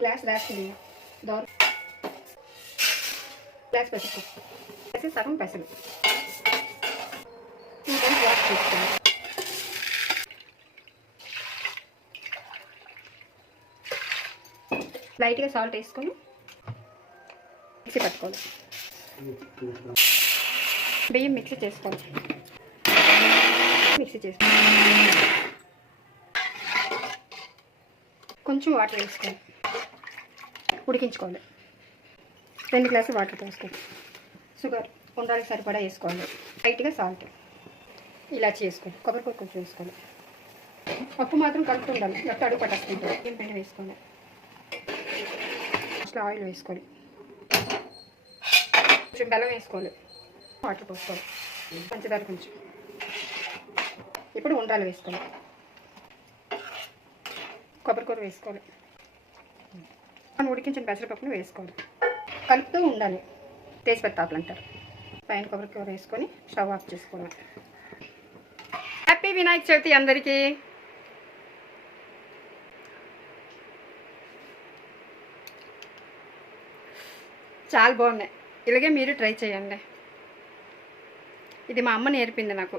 Glass రాసుకుని దోర glass పెసలు వేసి సగం పెసలు 2 టైమ్స్ వాష్ చేసుకోండి. లైట్గా సాల్ట్ వేసుకొని మిక్సీ పట్టుకోవాలి. బియ్యం మిక్సీ చేసుకోవాలి. కొంచెం వాటర్ వేసుకోవాలి, ఉడికించుకోవాలి. 2 గ్లాసులు వాటర్ పోసుకోవాలి. షుగర్ ఉండాలి సరిపడా వేసుకోవాలి. లైట్గా సాల్ట్, ఇలాచి వేసుకోవాలి. కొబ్బరి కొంచెం వేసుకోవాలి. పప్పు మాత్రం కలుపుతూ ఉండాలి, ఎట్లా అడుగు పట్టేస్తుంది. ఏం పిండి వేసుకోవాలి. అసలు ఆయిల్ వేసుకోవాలి. కొంచెం బెల్లం వేసుకోవాలి. వాటర్ పోసుకోవాలి. పంచదార కొంచెం. ఇప్పుడు ఉండ్రాలు వేసుకోవాలి. కొబ్బరికూర వేసుకోవాలి. మనం ఉడికించిన పెసరపప్పును వేసుకోవాలి. కలుపుతూ ఉండాలి. తేజ్పత్తా ఆకులు అంటారు. పైన కొబ్బరికూర వేసుకొని స్టవ్ ఆఫ్ చేసుకోవాలి. హ్యాపీ వినాయక చవితి అందరికీ. చాలా బాగున్నాయి. ఇలాగే మీరు ట్రై చేయండి. ఇది మా అమ్మ నేర్పింది నాకు.